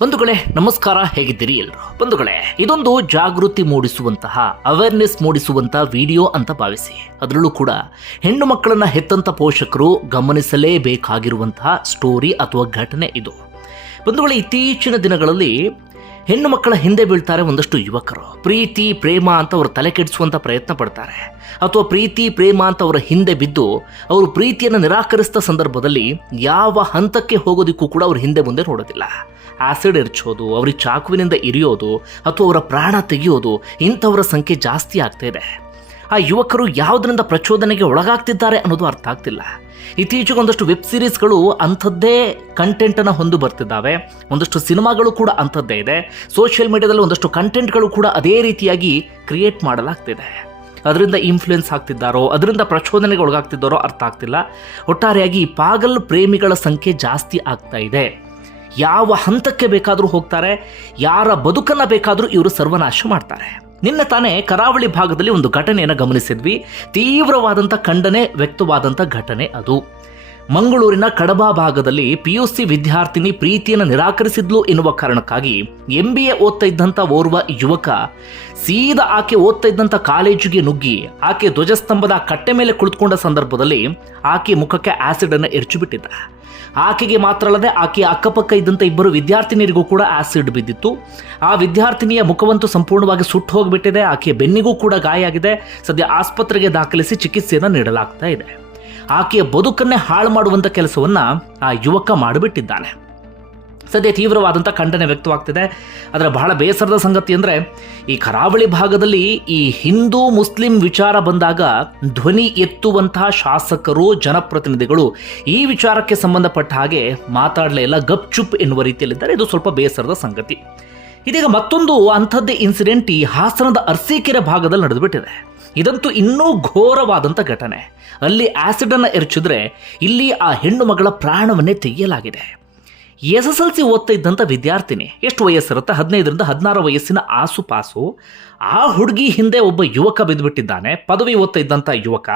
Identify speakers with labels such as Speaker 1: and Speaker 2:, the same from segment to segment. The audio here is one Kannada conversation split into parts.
Speaker 1: ಬಂಧುಗಳೇ, ನಮಸ್ಕಾರ, ಹೇಗಿದ್ದೀರಿ ಎಲ್ಲರೂ ಬಂಧುಗಳೇ, ಇದೊಂದು ಜಾಗೃತಿ ಮೂಡಿಸುವಂತಹ ಅವೇರ್ನೆಸ್ ಮೂಡಿಸುವಂತಹ ವಿಡಿಯೋ ಅಂತ ಭಾವಿಸಿ. ಅದರಲ್ಲೂ ಕೂಡ, ಹೆಣ್ಣು ಮಕ್ಕಳನ್ನ ಹೆತ್ತಂತ ಪೋಷಕರು ಗಮನಿಸಲೇಬೇಕಾಗಿರುವಂತಹ ಸ್ಟೋರಿ ಅಥವಾ ಘಟನೆ ಇದು. ಬಂಧುಗಳೇ, ಇತ್ತೀಚಿನ ದಿನಗಳಲ್ಲಿ ಹೆಣ್ಣು ಮಕ್ಕಳ ಹಿಂದೆ ಬೀಳ್ತಾರೆ ಒಂದಷ್ಟು ಯುವಕರು. ಪ್ರೀತಿ, ಪ್ರೇಮ ಅಂತ ಅವರು ತಲೆ ಕೆಡಿಸುವಂತ ಪ್ರಯತ್ನ ಪಡ್ತಾರೆ. ಅಥವಾ ಪ್ರೀತಿ, ಪ್ರೇಮ ಅಂತ ಅವರ ಹಿಂದೆ ಬಿದ್ದು, ಅವರು ಪ್ರೀತಿಯನ್ನು ನಿರಾಕರಿಸಿದ ಸಂದರ್ಭದಲ್ಲಿ ಯಾವ ಹಂತಕ್ಕೆ ಹೋಗೋದಕ್ಕೂ ಕೂಡ ಅವರು ಹಿಂದೆ ಮುಂದೆ ನೋಡೋದಿಲ್ಲ. ಆಸಿಡ್ ಎರಚೋದು ಅವ್ರಿಗೆ ಚಾಕುವಿನಿಂದ ಇರಿಯೋದು ಅಥವಾ ಅವರ ಪ್ರಾಣ ತೆಗೆಯೋದು ಇಂಥವರ ಸಂಖ್ಯೆ ಜಾಸ್ತಿ ಆಗ್ತಾ ಇದೆ. ಆ ಯುವಕರು ಯಾವುದರಿಂದ ಪ್ರಚೋದನೆಗೆ ಒಳಗಾಗ್ತಿದ್ದಾರೆ ಅನ್ನೋದು ಅರ್ಥ ಆಗ್ತಿಲ್ಲ. ಇತ್ತೀಚೆಗೆ ಒಂದಷ್ಟು ವೆಬ್ ಸೀರೀಸ್ಗಳು ಅಂಥದ್ದೇ ಕಂಟೆಂಟನ್ನು ಹೊಂದು ಬರ್ತಿದ್ದಾವೆ. ಒಂದಷ್ಟು ಸಿನಿಮಾಗಳು ಕೂಡ ಅಂಥದ್ದೇ ಇದೆ. ಸೋಷಿಯಲ್ ಮೀಡಿಯಾದಲ್ಲಿ ಒಂದಷ್ಟು ಕಂಟೆಂಟ್ಗಳು ಕೂಡ ಅದೇ ರೀತಿಯಾಗಿ ಕ್ರಿಯೇಟ್ ಮಾಡಲಾಗ್ತಿದೆ. ಅದರಿಂದ ಇನ್ಫ್ಲುಯೆನ್ಸ್ ಆಗ್ತಿದ್ದಾರೋ, ಅದರಿಂದ ಪ್ರಚೋದನೆಗೆ ಒಳಗಾಗ್ತಿದ್ದಾರೋ ಅರ್ಥ ಆಗ್ತಿಲ್ಲ. ಒಟ್ಟಾರೆಯಾಗಿ ಪಾಗಲ್ ಪ್ರೇಮಿಗಳ ಸಂಖ್ಯೆ ಜಾಸ್ತಿ ಆಗ್ತಾ ಇದೆ. ಯಾವ ಹಂತಕ್ಕೆ ಬೇಕಾದರೂ ಹೋಗ್ತಾರೆ, ಯಾರ ಬದುಕನ್ನು ಬೇಕಾದರೂ ಇವರು ಸರ್ವನಾಶ ಮಾಡ್ತಾರೆ. ನಿನ್ನೆ ತಾನೇ ಕರಾವಳಿ ಭಾಗದಲ್ಲಿ ಒಂದು ಘಟನೆಯನ್ನು ಗಮನಿಸಿದ್ವಿ. ತೀವ್ರವಾದಂಥ ಖಂಡನೆ ವ್ಯಕ್ತವಾದಂಥ ಘಟನೆ ಅದು. ಮಂಗಳೂರಿನ ಕಡಬಾ ಭಾಗದಲ್ಲಿ ಪಿ ಯು ಸಿ ವಿದ್ಯಾರ್ಥಿನಿ ಪ್ರೀತಿಯನ್ನು ನಿರಾಕರಿಸಿದ್ಲು ಎನ್ನುವ ಕಾರಣಕ್ಕಾಗಿ ಎಂ ಬಿ ಎ ಓದ್ತಾ ಇದ್ದಂಥ ಓರ್ವ ಯುವಕ ಸೀದಾ ಆಕೆ ಓದ್ತಾ ಇದ್ದಂಥ ಕಾಲೇಜಿಗೆ ನುಗ್ಗಿ ಆಕೆ ಧ್ವಜಸ್ತಂಭದ ಕಟ್ಟೆ ಮೇಲೆ ಕುಳಿತುಕೊಂಡ ಸಂದರ್ಭದಲ್ಲಿ ಆಕೆ ಮುಖಕ್ಕೆ ಆಸಿಡ್ ಅನ್ನು ಎರಚಿಬಿಟ್ಟಿದ್ದ ಆಕೆಗೆ ಮಾತ್ರ ಅಲ್ಲದೆ ಆಕೆಯ ಅಕ್ಕಪಕ್ಕ ಇದ್ದಂಥ ಇಬ್ಬರು ವಿದ್ಯಾರ್ಥಿನಿಯರಿಗೂ ಕೂಡ ಆಸಿಡ್ ಬಿದ್ದಿತ್ತು. ಆ ವಿದ್ಯಾರ್ಥಿನಿಯ ಮುಖವಂತೂ ಸಂಪೂರ್ಣವಾಗಿ ಸುಟ್ಟು ಹೋಗಿಬಿಟ್ಟಿದೆ. ಆಕೆಯ ಬೆನ್ನಿಗೂ ಕೂಡ ಗಾಯ ಆಗಿದೆ. ಸದ್ಯ ಆಸ್ಪತ್ರೆಗೆ ದಾಖಲಿಸಿ ಚಿಕಿತ್ಸೆಯನ್ನು ನೀಡಲಾಗ್ತಾ ಇದೆ. ಆಕೆಯ ಬದುಕನ್ನೇ ಹಾಳು ಮಾಡುವಂಥ ಕೆಲಸವನ್ನು ಆ ಯುವಕ ಮಾಡಿಬಿಟ್ಟಿದ್ದಾನೆ. ಸದ್ಯ ತೀವ್ರವಾದಂಥ ಖಂಡನೆ ವ್ಯಕ್ತವಾಗ್ತಿದೆ. ಅದರ ಬಹಳ ಬೇಸರದ ಸಂಗತಿ ಅಂದರೆ, ಈ ಕರಾವಳಿ ಭಾಗದಲ್ಲಿ ಈ ಹಿಂದೂ ಮುಸ್ಲಿಂ ವಿಚಾರ ಬಂದಾಗ ಧ್ವನಿ ಎತ್ತುವಂತಹ ಶಾಸಕರು, ಜನಪ್ರತಿನಿಧಿಗಳು ಈ ವಿಚಾರಕ್ಕೆ ಸಂಬಂಧಪಟ್ಟ ಹಾಗೆ ಮಾತಾಡಲೇ ಇಲ್ಲ ಗಪ್ಚುಪ್ ಎನ್ನುವ ರೀತಿಯಲ್ಲಿದ್ದಾರೆ. ಇದು ಸ್ವಲ್ಪ ಬೇಸರದ ಸಂಗತಿ. ಇದೀಗ ಮತ್ತೊಂದು ಅಂಥದ್ದೇ ಇನ್ಸಿಡೆಂಟ್ ಈ ಹಾಸನದ ಅರಸೀಕೆರೆ ಭಾಗದಲ್ಲಿ ನಡೆದುಬಿಟ್ಟಿದೆ. ಇದಂತೂ ಇನ್ನೂ ಘೋರವಾದಂಥ ಘಟನೆ. ಅಲ್ಲಿ ಆ್ಯಸಿಡನ್ನು ಎರಚಿದ್ರೆ ಇಲ್ಲಿ ಆ ಹೆಣ್ಣು ಮಗಳ ಪ್ರಾಣವನ್ನೇ ತೆಗೆಯಲಾಗಿದೆ. ಎಸ್ ಎಸ್ ಎಲ್ ಸಿ ಓದ್ತಾ ಇದ್ದಂಥ ವಿದ್ಯಾರ್ಥಿನಿ. ಎಷ್ಟು ವಯಸ್ಸಿರುತ್ತೆ? ಹದಿನೈದರಿಂದ ಹದಿನಾರು ವಯಸ್ಸಿನ ಆಸುಪಾಸು. ಆ ಹುಡುಗಿ ಹಿಂದೆ ಒಬ್ಬ ಯುವಕ ಬಿದ್ದುಬಿಟ್ಟಿದ್ದಾನೆ ಪದವಿ ಓದ್ತಾ ಇದ್ದಂಥ ಯುವಕ.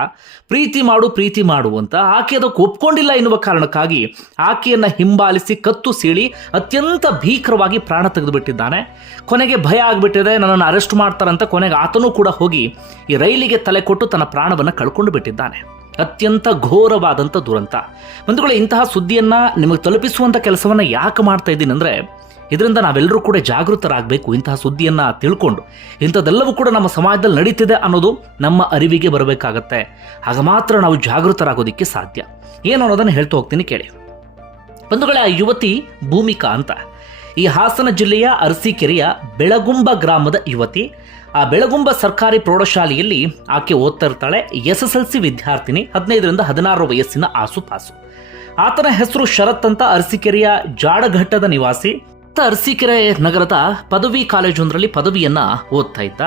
Speaker 1: ಪ್ರೀತಿ ಮಾಡು ಪ್ರೀತಿ ಮಾಡು ಅಂತ ಆಕೆ ಅದಕ್ಕೆ ಒಪ್ಕೊಂಡಿಲ್ಲ ಎನ್ನುವ ಕಾರಣಕ್ಕಾಗಿ ಆಕೆಯನ್ನು ಹಿಂಬಾಲಿಸಿ, ಕತ್ತು ಸೀಳಿ ಅತ್ಯಂತ ಭೀಕರವಾಗಿ ಪ್ರಾಣ ತೆಗೆದುಬಿಟ್ಟಿದ್ದಾನೆ. ಕೊನೆಗೆ ಭಯ ಆಗಿಬಿಟ್ಟಿದೆ. ನನ್ನನ್ನು ಅರೆಸ್ಟ್ ಮಾಡ್ತಾರಂತ ಕೊನೆಗೆ ಆತನೂ ಕೂಡ ಹೋಗಿ ಈ ರೈಲಿಗೆ ತಲೆ ಕೊಟ್ಟು ತನ್ನ ಪ್ರಾಣವನ್ನು ಕಳ್ಕೊಂಡು ಬಿಟ್ಟಿದ್ದಾನೆ. ಅತ್ಯಂತ ಘೋರವಾದಂಥ ದುರಂತ. ಬಂಧುಗಳೇ, ಇಂತಹ ಸುದ್ದಿಯನ್ನು ನಿಮಗೆ ತಲುಪಿಸುವಂಥ ಕೆಲಸವನ್ನು ಯಾಕೆ ಮಾಡ್ತಾ ಇದ್ದೀನಿ ಅಂದರೆ, ಇದರಿಂದ ನಾವೆಲ್ಲರೂ ಕೂಡ ಜಾಗೃತರಾಗಬೇಕು, ಇಂತಹ ಸುದ್ದಿಯನ್ನು ತಿಳ್ಕೊಂಡು. ಇಂಥದ್ದೆಲ್ಲವೂ ಕೂಡ ನಮ್ಮ ಸಮಾಜದಲ್ಲಿ ನಡೀತಿದೆ ಅನ್ನೋದು ನಮ್ಮ ಅರಿವಿಗೆ ಬರಬೇಕಾಗತ್ತೆ. ಆಗ ಮಾತ್ರ ನಾವು ಜಾಗೃತರಾಗೋದಕ್ಕೆ ಸಾಧ್ಯ. ಏನು ಅನ್ನೋದನ್ನು ಹೇಳ್ತಾ ಹೋಗ್ತೀನಿ ಕೇಳಿ. ಬಂಧುಗಳೇ, ಆ ಯುವತಿ ಭೂಮಿಕಾ ಅಂತ. ಈ ಹಾಸನ ಜಿಲ್ಲೆಯ ಅರಸೀಕೆರೆಯ ಬೆಳಗುಂಬ ಗ್ರಾಮದ ಯುವತಿ. ಆ ಬೆಳಗುಂಬ ಸರ್ಕಾರಿ ಪ್ರೌಢಶಾಲೆಯಲ್ಲಿ ಆಕೆ ಓದ್ತಾ ಇರ್ತಾಳೆ ಎಸ್ ಎಸ್ ಎಲ್ ಸಿ ವಿದ್ಯಾರ್ಥಿನಿ, ಹದಿನೈದರಿಂದ ಹದಿನಾರು ವಯಸ್ಸಿನ ಆಸುಪಾಸು. ಆತನ ಹೆಸರು ಶರತ್ ಅಂತ ಅರಸೀಕೆರೆಯ ಜಾಡಘಟ್ಟದ ನಿವಾಸಿ. ಅರಸೀಕೆರೆ ನಗರದ ಪದವಿ ಕಾಲೇಜೊಂದರಲ್ಲಿ ಪದವಿಯನ್ನ ಓದ್ತಾ ಇದ್ದ.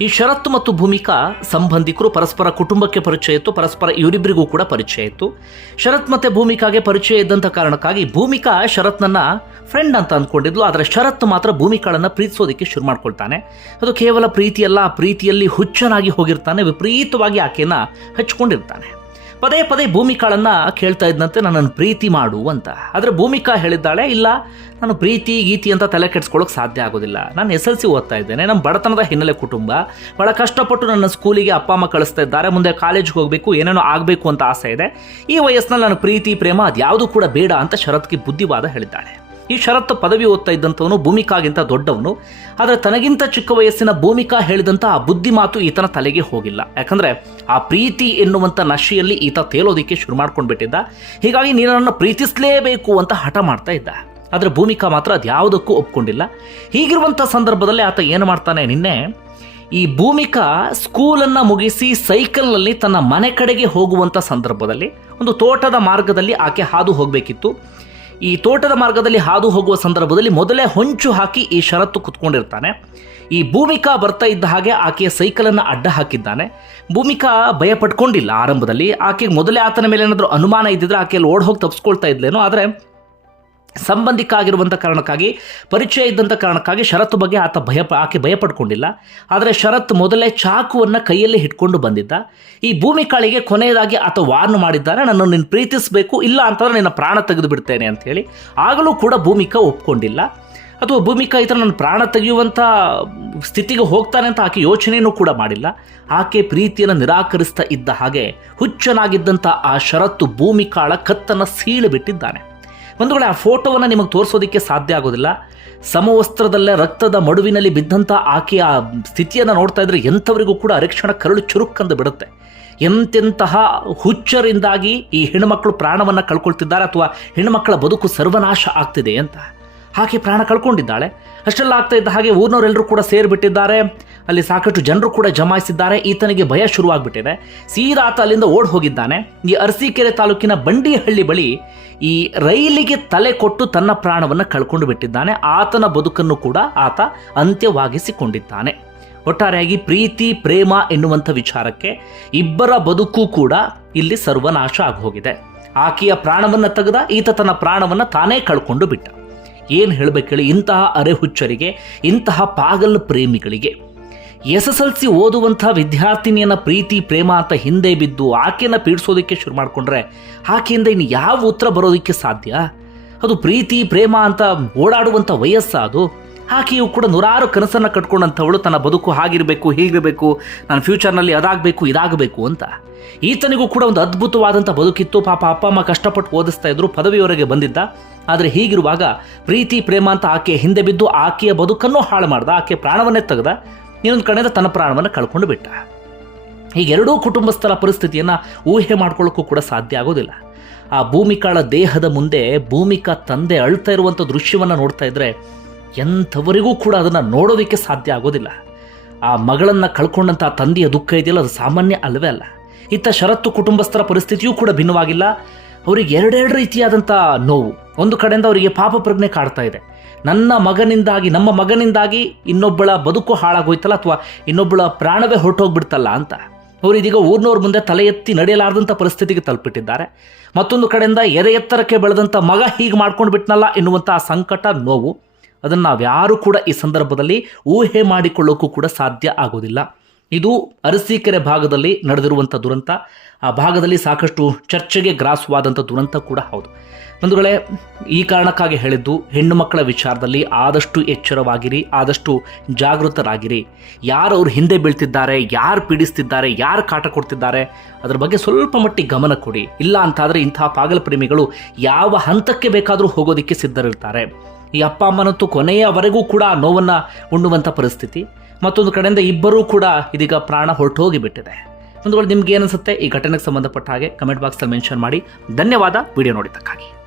Speaker 1: ಈ ಶರತ್ ಮತ್ತು ಭೂಮಿಕಾ ಸಂಬಂಧಿಕರು ಪರಸ್ಪರ ಕುಟುಂಬಕ್ಕೆ ಪರಿಚಯ ಇತ್ತು. ಪರಸ್ಪರ ಇವರಿಬ್ಬರಿಗೂ ಕೂಡ ಪರಿಚಯ ಇತ್ತು. ಶರತ್ ಮತ್ತೆ ಭೂಮಿಕಾಗೆ ಪರಿಚಯ ಇದ್ದಂಥ ಕಾರಣಕ್ಕಾಗಿ ಭೂಮಿಕಾ ಶರತ್ನನ್ನ ಫ್ರೆಂಡ್ ಅಂತ ಅಂದ್ಕೊಂಡಿದ್ಲು ಆದರೆ ಶರತ್ ಮಾತ್ರ ಭೂಮಿಕಾಳನ್ನ ಪ್ರೀತಿಸೋದಕ್ಕೆ ಶುರು ಮಾಡ್ಕೊಳ್ತಾನೆ. ಅದು ಕೇವಲ ಪ್ರೀತಿಯಲ್ಲ, ಪ್ರೀತಿಯಲ್ಲಿ ಹುಚ್ಚನಾಗಿ ಹೋಗಿರ್ತಾನೆ. ವಿಪರೀತವಾಗಿ ಆಕೆಯನ್ನ ಹಚ್ಕೊಂಡಿರ್ತಾನೆ. ಪದೇ ಪದೇ ಭೂಮಿಕಾಳನ್ನ ಕೇಳ್ತಾ ಇದ್ದಂತೆ ನನ್ನನ್ನು ಪ್ರೀತಿ ಮಾಡು ಅಂತ. ಆದರೆ ಭೂಮಿಕಾ ಹೇಳಿದ್ದಾಳೆ, ಇಲ್ಲ, ನಾನು ಪ್ರೀತಿ, ಗೀತಿ ಅಂತ ತಲೆ ಕೆಡಿಸ್ಕೊಳ್ಳೋಕೆ ಸಾಧ್ಯ ಆಗೋದಿಲ್ಲ. ನಾನು ಎಸ್ ಎಲ್ ಸಿ ಓದ್ತಾ ಇದ್ದೇನೆ ನಮ್ಮ ಬಡತನದ ಹಿನ್ನೆಲೆ ಕುಟುಂಬ. ಭಾಳ ಕಷ್ಟಪಟ್ಟು ನನ್ನ ಸ್ಕೂಲಿಗೆ ಅಪ್ಪ ಅಮ್ಮ ಕಳಿಸ್ತಾ ಇದ್ದಾರೆ, ಮುಂದೆ ಕಾಲೇಜ್ಗೆ ಹೋಗಬೇಕು, ಏನೇನೋ ಆಗಬೇಕು ಅಂತ ಆಸೆ ಇದೆ. ಈ ವಯಸ್ಸಿನಲ್ಲಿ ನಾನು ಪ್ರೀತಿ, ಪ್ರೇಮ ಅದ್ಯಾವುದು ಕೂಡ ಬೇಡ ಅಂತ ಶರತ್ಗೆ ಬುದ್ಧಿವಾದ ಹೇಳಿದ್ದಾಳೆ. ಈ ಶರತ್ ಪದವಿ ಓದ್ತಾ ಇದ್ದಂಥವನು ಭೂಮಿಕಾಗಿಂತ ದೊಡ್ಡವನು, ಆದರೆ ತನಗಿಂತ ಚಿಕ್ಕ ವಯಸ್ಸಿನ ಭೂಮಿಕಾ ಹೇಳಿದಂಥ ಆ ಬುದ್ಧಿ ಮಾತು ಈತನ ತಲೆಗೆ ಹೋಗಿಲ್ಲ. ಯಾಕಂದರೆ ಆ ಪ್ರೀತಿ ಎನ್ನುವಂಥ ನಶೆಯಲ್ಲಿ ಈತ ತೇಲೋದಿಕ್ಕೆ ಶುರು ಮಾಡ್ಕೊಂಡ್ಬಿಟ್ಟಿದ್ದ. ಹೀಗಾಗಿ ನೀನನ್ನು ನನ್ನ ಪ್ರೀತಿಸಲೇಬೇಕು ಅಂತ ಹಠ ಮಾಡ್ತಾ ಇದ್ದ. ಆದರೆ ಭೂಮಿಕಾ ಮಾತ್ರ ಅದ್ಯಾವುದಕ್ಕೂ ಒಪ್ಕೊಂಡಿಲ್ಲ. ಹೀಗಿರುವಂಥ ಸಂದರ್ಭದಲ್ಲಿ ಆತ ಏನು ಮಾಡ್ತಾನೆ, ನಿನ್ನೆ ಈ ಭೂಮಿಕಾ ಸ್ಕೂಲನ್ನು ಮುಗಿಸಿ ಸೈಕಲ್ನಲ್ಲಿ ತನ್ನ ಮನೆ ಕಡೆಗೆ ಹೋಗುವಂಥ ಸಂದರ್ಭದಲ್ಲಿ ಒಂದು ತೋಟದ ಮಾರ್ಗದಲ್ಲಿ ಆಕೆ ಹಾದು ಹೋಗಬೇಕಿತ್ತು. ಈ ತೋಟದ ಮಾರ್ಗದಲ್ಲಿ ಹಾದು ಹೋಗುವ ಸಂದರ್ಭದಲ್ಲಿ ಮೊದಲೇ ಹೊಂಚು ಹಾಕಿ ಈ ಷರತ್ತು ಕುತ್ಕೊಂಡಿರ್ತಾನೆ. ಈ ಭೂಮಿಕಾ ಬರ್ತಾ ಇದ್ದ ಹಾಗೆ ಆಕೆಯ ಸೈಕಲನ್ನು ಅಡ್ಡ ಹಾಕಿದ್ದಾನೆ. ಭೂಮಿಕಾ ಭಯ ಪಟ್ಕೊಂಡಿಲ್ಲ ಆರಂಭದಲ್ಲಿ. ಆಕೆಗೆ ಮೊದಲೇ ಆತನ ಮೇಲೆ ಏನಾದರೂ ಅನುಮಾನ ಇದ್ದಿದ್ರೆ ಆಕೆಯಲ್ಲಿ ಓಡ್ ಹೋಗಿ ತಪ್ಪಿಸ್ಕೊಳ್ತಾ ಇದ್ಲೇನೋ. ಆದರೆ ಸಂಬಂಧಿಕ ಆಗಿರುವಂಥ ಕಾರಣಕ್ಕಾಗಿ, ಪರಿಚಯ ಇದ್ದಂಥ ಕಾರಣಕ್ಕಾಗಿ ಶರತ್ ಬಗ್ಗೆ ಆತ ಭಯ, ಆಕೆ ಭಯ ಪಡ್ಕೊಂಡಿಲ್ಲ ಆದರೆ ಶರತ್ ಮೊದಲೇ ಚಾಕುವನ್ನು ಕೈಯಲ್ಲಿ ಹಿಡ್ಕೊಂಡು ಬಂದಿದ್ದ. ಈ ಭೂಮಿಕಾಳಿಗೆ ಕೊನೆಯದಾಗಿ ಆತ ವಾರ್ನ್ ಮಾಡಿದ್ದಾನೆ, ನನ್ನನ್ನು ನೀನು ಪ್ರೀತಿಸಬೇಕು, ಇಲ್ಲ ಅಂತಂದ್ರೆ ನಿನ್ನ ಪ್ರಾಣ ತೆಗೆದು ಬಿಡ್ತೇನೆ ಅಂಥೇಳಿ ಆಗಲೂ ಕೂಡ ಭೂಮಿಕಾ ಒಪ್ಕೊಂಡಿಲ್ಲ. ಅಥವಾ ಭೂಮಿಕಾ ಈ ನನ್ನ ಪ್ರಾಣ ತೆಗೆಯುವಂಥ ಸ್ಥಿತಿಗೆ ಹೋಗ್ತಾನೆ ಅಂತ ಆಕೆ ಯೋಚನೆಯೂ ಕೂಡ ಮಾಡಿಲ್ಲ. ಆಕೆ ಪ್ರೀತಿಯನ್ನು ನಿರಾಕರಿಸ್ತಾ ಇದ್ದ ಹಾಗೆ ಹುಚ್ಚನಾಗಿದ್ದಂಥ ಆ ಷರತ್ತು ಭೂಮಿಕಾಳ ಕತ್ತನ್ನು ಸೀಳು ಬಿಟ್ಟಿದ್ದಾನೆ ವೇಳೆ ಆ ಫೋಟೋವನ್ನು ನಿಮಗೆ ತೋರಿಸೋದಕ್ಕೆ ಸಾಧ್ಯ ಆಗೋದಿಲ್ಲ, ಸಮವಸ್ತ್ರದಲ್ಲೇ ರಕ್ತದ ಮಡುವಿನಲ್ಲಿ ಬಿದ್ದಂಥ ಆಕೆಯ ಸ್ಥಿತಿಯನ್ನು ನೋಡ್ತಾ ಇದ್ರೆ ಎಂಥವರಿಗೂ ಕೂಡ ಅರಿಕ್ಷಣ ಕರಳು ಚುರುಕ್ಕಂದು ಬಿಡುತ್ತೆ. ಎಂತೆಂತಹ ಹುಚ್ಚರಿಂದಾಗಿ ಈ ಹೆಣ್ಣುಮಕ್ಕಳು ಪ್ರಾಣವನ್ನು ಕಳ್ಕೊಳ್ತಿದ್ದಾರೆ ಅಥವಾ ಹೆಣ್ಣುಮಕ್ಕಳ ಬದುಕು ಸರ್ವನಾಶ ಆಗ್ತಿದೆ ಅಂತ. ಆಕೆ ಪ್ರಾಣ ಕಳ್ಕೊಂಡಿದ್ದಾಳೆ. ಅಷ್ಟೆಲ್ಲ ಆಗ್ತಾ ಇದ್ದ ಹಾಗೆ ಊರಿನವರೆಲ್ಲರೂ ಕೂಡ ಸೇರಿಬಿಟ್ಟಿದ್ದಾರೆ. ಅಲ್ಲಿ ಸಾಕಷ್ಟು ಜನರು ಕೂಡ ಜಮಾಯಿಸಿದ್ದಾರೆ. ಈತನಿಗೆ ಭಯ ಶುರುವಾಗ್ಬಿಟ್ಟಿದೆ. ಸೀದಾ ಆತ ಅಲ್ಲಿಂದ ಓಡ್ ಹೋಗಿದ್ದಾನೆ. ಈ ಅರಸೀಕೆರೆ ತಾಲೂಕಿನ ಬಂಡಿಹಳ್ಳಿ ಬಳಿ ಈ ರೈಲಿಗೆ ತಲೆ ಕೊಟ್ಟು ತನ್ನ ಪ್ರಾಣವನ್ನು ಕಳ್ಕೊಂಡು ಬಿಟ್ಟಿದ್ದಾನೆ. ಆತನ ಬದುಕನ್ನು ಕೂಡ ಆತ ಅಂತ್ಯವಾಗಿಸಿಕೊಂಡಿದ್ದಾನೆ. ಒಟ್ಟಾರೆಯಾಗಿ ಪ್ರೀತಿ, ಪ್ರೇಮ ಎನ್ನುವಂಥ ವಿಚಾರಕ್ಕೆ ಇಬ್ಬರ ಬದುಕು ಕೂಡ ಇಲ್ಲಿ ಸರ್ವನಾಶ ಆಗೋಗಿದೆ. ಆಕೆಯ ಪ್ರಾಣವನ್ನು ತೆಗೆದ ಈತ ತನ್ನ ಪ್ರಾಣವನ್ನು ತಾನೇ ಕಳ್ಕೊಂಡು ಬಿಟ್ಟ. ಏನು ಹೇಳಬೇಕು ಹೇಳಿ ಇಂತಹ ಅರೆಹುಚ್ಚರಿಗೆ, ಇಂತಹ ಪಾಗಲ್ ಪ್ರೇಮಿಗಳಿಗೆ. ಎಸ್ ಎಸ್ ಎಲ್ ಸಿ ಓದುವಂಥ ವಿದ್ಯಾರ್ಥಿನಿಯನ್ನ ಪ್ರೀತಿ, ಪ್ರೇಮ ಅಂತ ಹಿಂದೆ ಬಿದ್ದು ಆಕೆಯನ್ನು ಪೀಡಿಸೋದಕ್ಕೆ ಶುರು ಮಾಡಿಕೊಂಡ್ರೆ ಆಕೆಯಿಂದ ಇನ್ನು ಯಾವ ಉತ್ತರ ಬರೋದಕ್ಕೆ ಸಾಧ್ಯ? ಅದು ಪ್ರೀತಿ, ಪ್ರೇಮ ಅಂತ ಓಡಾಡುವಂಥ ವಯಸ್ಸ ಅದು? ಆಕೆಯು ಕೂಡ ನೂರಾರು ಕನಸನ್ನು ಕಟ್ಕೊಂಡಂಥವಳು ತನ್ನ ಬದುಕು ಹಾಗಿರಬೇಕು, ಹೀಗಿರಬೇಕು, ನನ್ನ ಫ್ಯೂಚರ್ನಲ್ಲಿ ಅದಾಗಬೇಕು, ಇದಾಗಬೇಕು ಅಂತ. ಈತನಿಗೂ ಕೂಡ ಒಂದು ಅದ್ಭುತವಾದಂಥ ಬದುಕಿತ್ತು. ಪಾಪ ಅಪ್ಪ ಅಮ್ಮ ಕಷ್ಟಪಟ್ಟು ಓದಿಸ್ತಾ ಇದ್ರು ಪದವಿಯವರೆಗೆ ಬಂದಿದ್ದ. ಆದರೆ ಹೀಗಿರುವಾಗ ಪ್ರೀತಿ, ಪ್ರೇಮ ಅಂತ ಆಕೆ ಹಿಂದೆ ಬಿದ್ದು ಆಕೆಯ ಬದುಕನ್ನು ಹಾಳು ಮಾಡ್ದ. ಆಕೆ ಪ್ರಾಣವನ್ನೇ ತೆಗೆದ. ಇನ್ನೊಂದು ಕಡೆಯಿಂದ ತನ್ನ ಪ್ರಾಣವನ್ನು ಕಳ್ಕೊಂಡು ಬಿಟ್ಟ. ಹೀಗೆರಡೂ ಕುಟುಂಬಸ್ಥರ ಪರಿಸ್ಥಿತಿಯನ್ನು ಊಹೆ ಮಾಡ್ಕೊಳ್ಳೋಕ್ಕೂ ಕೂಡ ಸಾಧ್ಯ ಆಗೋದಿಲ್ಲ. ಆ ಭೂಮಿಕಾಳ ದೇಹದ ಮುಂದೆ ಭೂಮಿಕಾ ತಂದೆ ಅಳ್ತಾ ಇರುವಂಥ ದೃಶ್ಯವನ್ನು ನೋಡ್ತಾ ಇದ್ರೆ ಎಂಥವರಿಗೂ ಕೂಡ ಅದನ್ನು ನೋಡೋದಕ್ಕೆ ಸಾಧ್ಯ ಆಗೋದಿಲ್ಲ. ಆ ಮಗಳನ್ನು ಕಳ್ಕೊಂಡಂಥ ತಂದೆಯ ದುಃಖ ಇದೆಯಲ್ಲ, ಅದು ಸಾಮಾನ್ಯ ಅಲ್ಲವೇ ಅಲ್ಲ. ಇತ್ತ ಷರತ್ತು ಕುಟುಂಬಸ್ಥರ ಪರಿಸ್ಥಿತಿಯೂ ಕೂಡ ಭಿನ್ನವಾಗಿಲ್ಲ. ಅವರಿಗೆ ಎರಡೆರಡು ರೀತಿಯಾದಂಥ ನೋವು. ಒಂದು ಕಡೆಯಿಂದ ಅವರಿಗೆ ಪಾಪ ಪ್ರಜ್ಞೆ ಕಾಡ್ತಾ ಇದೆ. ನನ್ನ ಮಗನಿಂದಾಗಿ, ನಮ್ಮ ಮಗನಿಂದಾಗಿ ಇನ್ನೊಬ್ಬಳ ಬದುಕು ಹಾಳಾಗೋಯ್ತಲ್ಲ ಅಥವಾ ಇನ್ನೊಬ್ಬಳ ಪ್ರಾಣವೇ ಹೊರಟೋಗ್ಬಿಡ್ತಲ್ಲ ಅಂತ. ಅವರು ಇದೀಗ ಊರಿನವ್ರ ಮುಂದೆ ತಲೆ ಎತ್ತಿ ನಡೆಯಲಾರದಂಥ ಪರಿಸ್ಥಿತಿಗೆ ತಲುಪಿಟ್ಟಿದ್ದಾರೆ. ಮತ್ತೊಂದು ಕಡೆಯಿಂದ ಎದೆ ಎತ್ತರಕ್ಕೆ ಬೆಳೆದಂಥ ಮಗ ಹೀಗೆ ಮಾಡ್ಕೊಂಡು ಬಿಟ್ನಲ್ಲ ಎನ್ನುವಂಥ ಸಂಕಟ, ನೋವು. ಅದನ್ನು ನಾವ್ಯಾರೂ ಕೂಡ ಈ ಸಂದರ್ಭದಲ್ಲಿ ಊಹೆ ಮಾಡಿಕೊಳ್ಳೋಕ್ಕೂ ಕೂಡ ಸಾಧ್ಯ ಆಗೋದಿಲ್ಲ. ಇದು ಅರಸೀಕೆರೆ ಭಾಗದಲ್ಲಿ ನಡೆದಿರುವಂಥ ದುರಂತ. ಆ ಭಾಗದಲ್ಲಿ ಸಾಕಷ್ಟು ಚರ್ಚೆಗೆ ಗ್ರಾಸವಾದಂಥ ದುರಂತ ಕೂಡ ಹೌದು. ಬಂಧುಗಳೇ, ಈ ಕಾರಣಕ್ಕಾಗಿ ಹೇಳಿದ್ದು, ಹೆಣ್ಣು ಮಕ್ಕಳ ವಿಚಾರದಲ್ಲಿ ಆದಷ್ಟು ಎಚ್ಚರವಾಗಿರಿ, ಆದಷ್ಟು ಜಾಗೃತರಾಗಿರಿ. ಯಾರು ಅವ್ರು ಹಿಂದೆ ಬೀಳ್ತಿದ್ದಾರೆ, ಯಾರು ಪೀಡಿಸ್ತಿದ್ದಾರೆ, ಯಾರು ಕಾಟ ಕೊಡ್ತಿದ್ದಾರೆ, ಅದರ ಬಗ್ಗೆ ಸ್ವಲ್ಪ ಮಟ್ಟಿಗೆ ಗಮನ ಕೊಡಿ. ಇಲ್ಲ ಅಂತಾದರೆ ಇಂತಹ ಪಾಗಲ ಪ್ರೇಮಿಗಳು ಯಾವ ಹಂತಕ್ಕೆ ಬೇಕಾದರೂ ಹೋಗೋದಕ್ಕೆ ಸಿದ್ಧರಿರ್ತಾರೆ. ಈ ಅಪ್ಪ ಅಮ್ಮನಂತೂ ಕೊನೆಯವರೆಗೂ ಕೂಡ ನೋವನ್ನು ಉಣ್ಣುವಂಥ ಪರಿಸ್ಥಿತಿ. ಮತ್ತೊಂದು ಕಡೆಯಿಂದ ಇಬ್ಬರೂ ಕೂಡ ಇದೀಗ ಪ್ರಾಣ ಹೊರಟು ಹೋಗಿಬಿಟ್ಟಿದೆ ಒಂದು ವೇಳೆ ನಿಮ್ಗೆ ಏನಿಸುತ್ತೆ ಈ ಘಟನೆಗೆ ಸಂಬಂಧಪಟ್ಟ ಹಾಗೆ ಕಮೆಂಟ್ ಬಾಕ್ಸಲ್ಲಿ ಮೆನ್ಷನ್ ಮಾಡಿ. ಧನ್ಯವಾದ. ವಿಡಿಯೋ ನೋಡಿದ್ದಕ್ಕಾಗಿ.